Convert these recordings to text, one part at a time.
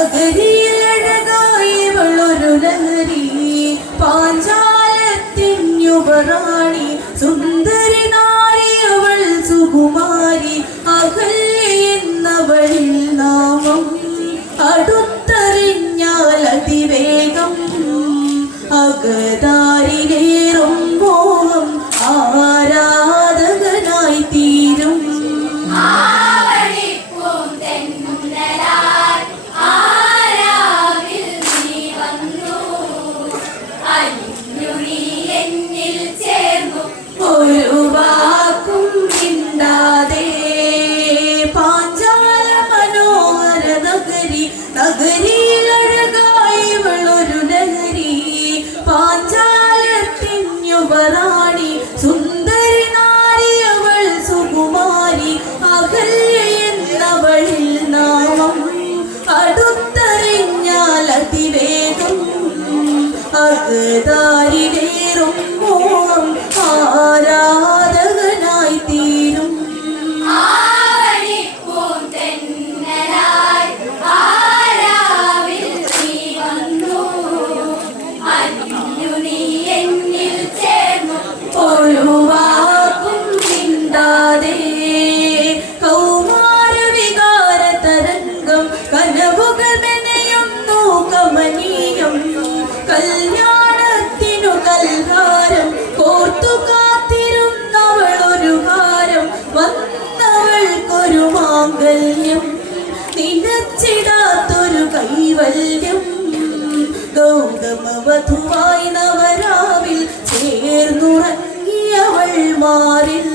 നഗരിയിലഴകായവളൊരു ലഹരി പാഞ്ചാലത്തിഞ്ഞുപറാണി സുന്ദരി നാരിയവൾ സുകുമാരി അകല്യ എന്നവളിൽ നാമം അടുത്തറിഞ്ഞാൽ അതിവേഗം അകതാരിലേറും മോഹം ആരാധകനായി തീരും. ഒരു വാക്കും മിണ്ടാതെ പാഞ്ചാല മനോഹര നഗരി നഗരിയിലഴകായവളൊരു ലഹരി പാഞ്ചാലത്തിഞ്ഞുപറാണി സുന്ദരി നാരിയവൾ സുകുമാരി അകല്യ എന്നവളിൽ നാമം അടുത്തറിഞ്ഞാൽ അതിവേഗം അകതാരിലേറും മോഹം ആരാധകനായി തീരും. ഒരു വാക്കും മിണ്ടാതെ കൗമാരവികാര തരംഗം കനവുകൾ മെനയുന്നു കമനീയം കല്യാണത്തിനു കൽഹാരം കോർത്തു കാത്തിരുന്നവളൊരു ഹാരം വന്നവൾക്കൊരു മാംഗല്യം നിനച്ചിടാത്തൊരു കൈവല്യം ഗൗതമവധുവായി നവരാവിൽ ചേർന്നുറങ്ങിയവൾ മാറിൽ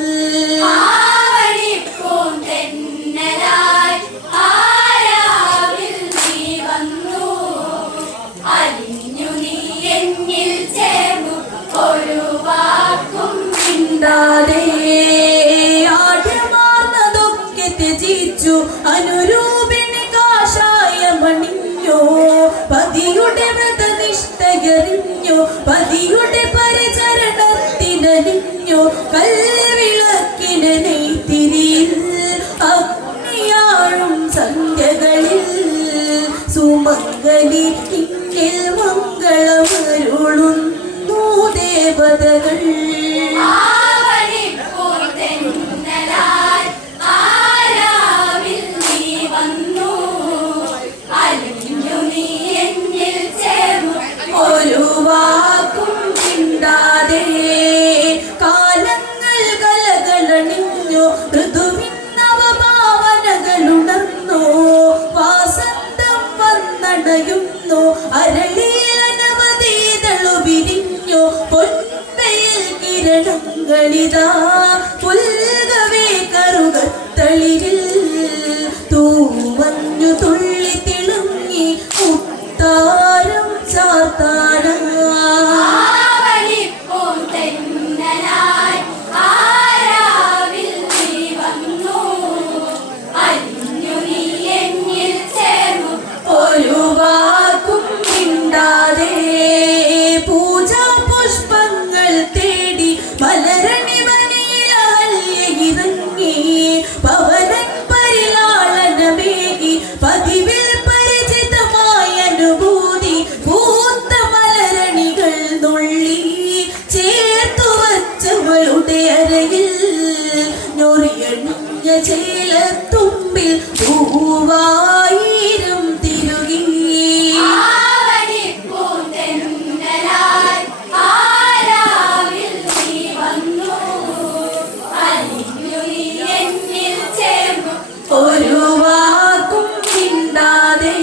ആഢ്യമാർന്നതൊക്കെ ത്യജിച്ചു അനുരൂപിണി കാഷായമണിഞ്ഞോ പതിയുടെ വ്രതനിഷ്ഠയറിഞ്ഞോ പതിയുടെ പരിചരണത്തിനലിഞ്ഞോ കൽവിളക്കിന് നെയ്ത്തിരിയിൽ അഗ്നിയാഴും സന്ധ്യകളിൽ സുമംഗലി ഇങ്ങിൽ മംഗളമരുളുന്നു ദേവതകൾ. ഒരു വാക്കും മിണ്ടാതെ കാലങ്ങൾ കലകളണിഞ്ഞു ഋതുവിന്നവഭാവനകളുണർന്നു വാസന്തം വന്നടയുന്നു അരളിയിലനവധീതളു വിരിഞ്ഞു പൊൻവെയിൽ കിരണങ്ങളിതാ പുൽകവേ കറുകത്തളിരിൽ തൂമഞ്ഞു തുള്ളി തിളങ്ങി മുത്താരം ചാത്താര ഒരു വാക്കും മിണ്ടാതെ പൂജാ പുഷ്പങ്ങൾ തേടി മലരണി വനിയിലഹല്യയിറങ്ങി പവനൻ പരിലാളനമേകി പതിവിൽ പരിചിതമായ അനുഭൂതി പൂത്ത മലരണികൾ നുള്ളി ചേർത്തു വച്ചവളുടെ അരയിൽ ഞൊറിയണിഞ്ഞ ചേലത്തുമ്പിൽ പൂവായിരം തിരുകി ഒരു വാക്കും മിണ്ടാതെ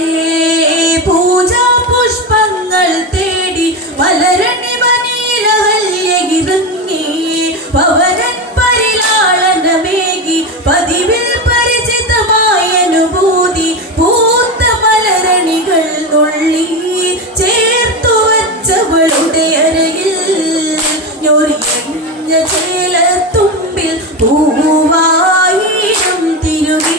പൂജാ പുഷ്പങ്ങൾ തേടി മലരണി വനിയിലഹല്യയിറങ്ങി പവനൻ പരിലാളനമേകി പതിവിൽ പരിചിതമായ അനുഭൂതി പൂത്ത മലരണികൾ നുള്ളി ചേർത്തു വച്ചവളുടെ അരയിൽ ഞൊറിയണിഞ്ഞ ചേലത്തുമ്പിൽ പൂവായിരം തിരുകി.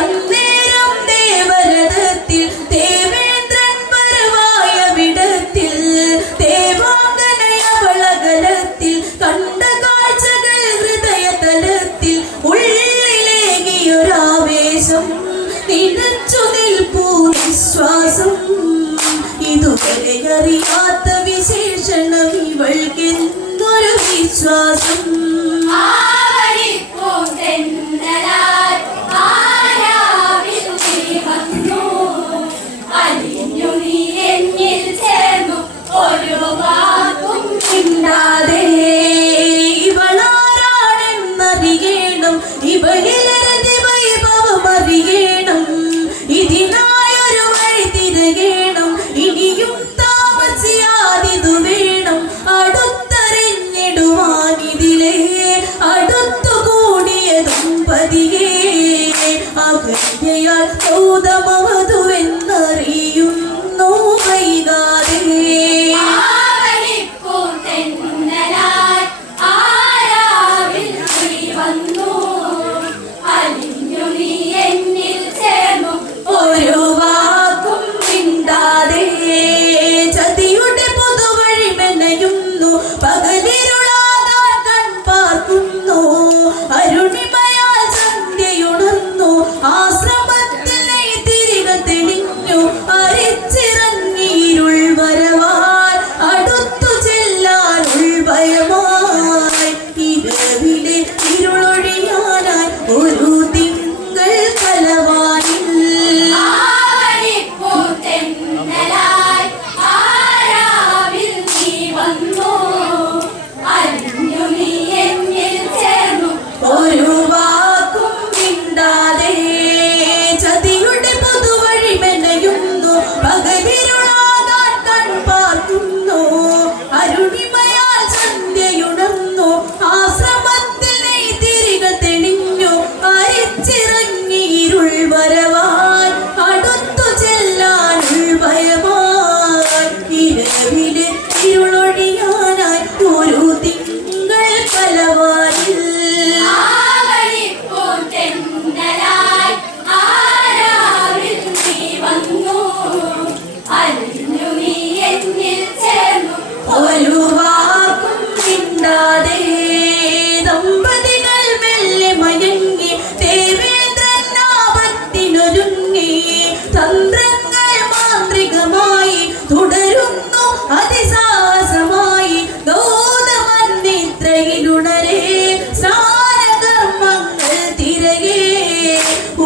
അന്നേരം ദേവരഥത്തിൽ ദേവേ വിശ്വാസം. മിണ്ടാതെ ഇവളാരാണെന്നറിയണം, ഇവളിലരതി വൈഭവം അറിയണം, ഇതിനായൊരു വഴി തിരയണം, ഇനിയും താമസിയാതിതു വേണം അടുത്തറിഞ്ഞിടുവാനിതിലേ അടുത്തുകൂടിയതും പതിയേ അകന്യയാൽ ഗൗതമവധുവെന്നറിയുന്നു വൈകാതെ. ഒരു വാക്കും മിണ്ടാതെ ചതിയുടെ പുതുവഴി മെനയുന്നു, പകലിരുളാകാൻ കൺപാർക്കുന്നു, അരുണിമയാൽ സന്ധ്യയുണർന്നു, ആശ്രമത്തിൽ തിരികെ തെളിഞ്ഞു, അരിച്ചിറങ്ങിയിരുൾ വരവാൻ അടുത്തു ചെല്ലാൻ ഉൾഭയമായി, ഇരവിലെ ഇരുളൊഴിയാനായി ഒരു തിങ്കൾ കലവാനിൽ. ഒരു വാക്കും മിണ്ടാതെ ചതിയുടെ പുതുവഴി മെനയുന്നു, പകലിരുളാകാൻ കൺപാർക്കുന്നു, അരുണിമയാൽ സന്ധ്യയുണർന്നു, ആശ്രമത്തിൽ തിരികെ തെളിഞ്ഞു, അരിച്ചിറങ്ങിയിരുൾ വരവാൻ അടുത്തു ചെല്ലാൻ ഉൾഭയമായി, ഇരവിലെ ഇരുളൊഴിയാനായി ഒരു തിങ്കൾ കലവാനിൽ. ഒരു വാക്കും മിണ്ടാതെ ദമ്പതികൾ മെല്ലെ മയങ്ങി, ദേവേന്ദ്രൻ ആപത്തിനൊരുങ്ങി, തന്ത്രങ്ങൾ മാന്ത്രികമായി തുടരുന്നു അതിസാഹസമായി, ഗൗതമൻ നിദ്രയിലുണരേ സ്നാനകർമ്മങ്ങൾ തിരയേ,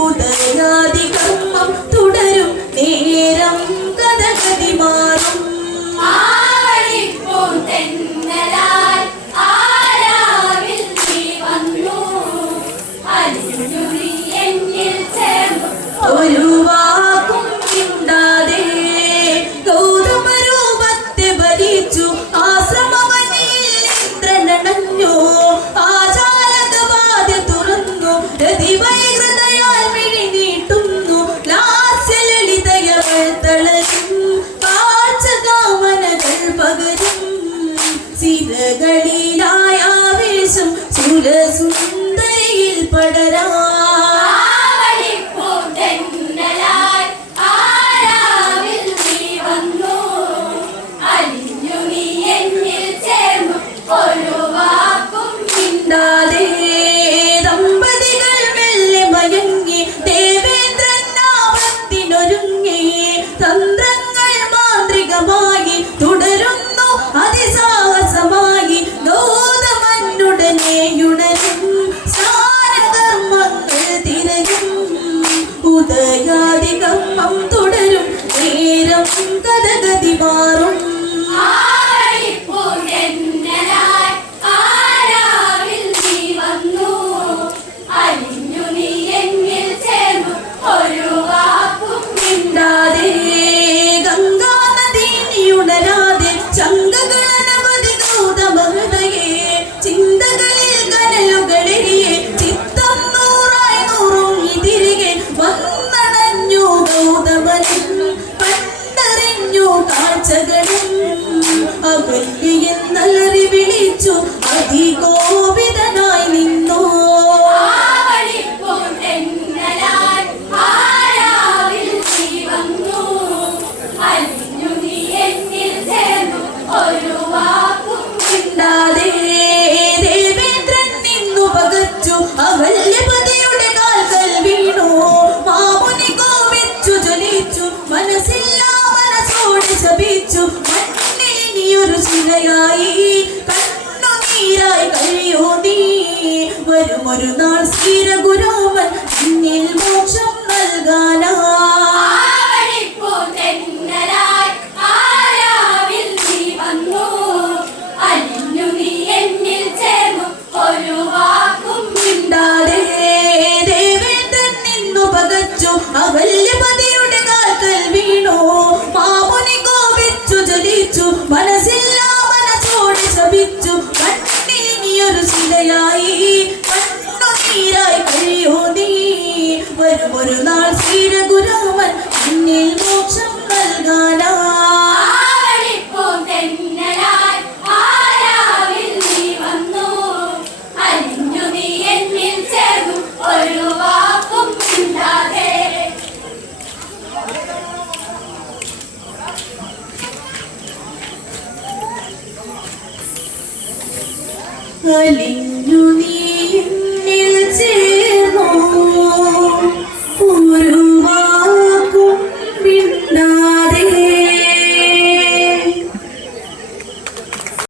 ഉദയാദി കർമ്മം തുടരും നേരം കഥഗതി മാറും. ഒരു വാക്കും മിണ്ടാതെ ഗൗതമരൂപത്തെ ഭരിച്ചു, ആശ്രമവനിൽ ഇന്ദ്രനണഞ്ഞു, ആചാരകവാതിൽ തുറന്നു, രതിവൈകൃതയാൽ മിഴി നീട്ടുന്നു, ലാസ്യലളിതയവൾ തളരും, കാഴ്ചകാമനകൾ പകരും, സിരകളിലായ ആവേശം സുരസുന്ദരിയിൽ പടരാ. മിണ്ടാതെ ദമ്പതികൾ മെല്ലെ മയങ്ങി, ദേവേന്ദ്രൻ ആപത്തിനൊരുങ്ങി, തന്ത്രങ്ങൾ മാന്ത്രികമായി തുടരുന്നു അതിസാഹസമായി, ഗൗതമനുടനെയുണരും സ്നാനകർമ്മങ്ങൾ തിരയും, ഉദയാദി കർമ്മം തുടരും നേരം കഥഗതി മാറും. മിണ്ടാതെ ഗംഗാനദീനിയുണരാതെ ചങ്കകളനവധി ഗൗതമ ഹൃദയേ, ചിന്തകളിൽ കനലുകളെരിയെ, ചിത്തം നൂറായി നൂറുങ്ങി തിരികെ വന്നണഞ്ഞു ഗൗതമൻ, കണ്ടറിഞ്ഞു കാഴ്ചകൾ വരുമൊരു നാൾ ശ്രീരഘുരാമൻ എന്നിൽ മോക്ഷം നൽകാനാ അഹല്യപതിയുടെ കാൽക്കൽ വീണു മാമുനി കോപിച്ചു ജലിച്ചു മനസ്സില്ലാ മനസ്സോടെ ശപിച്ചു കണ്ണിനിയൊരു ശിലയായി കണ്ണുനീരായി കഴിയൂ നീ വരുമൊരു നാൾ ശ്രീരഘുരാമൻ എന്നിൽ മോക്ഷം നൽകാനാ അലിഞ്ഞു നീ എന്നിൽ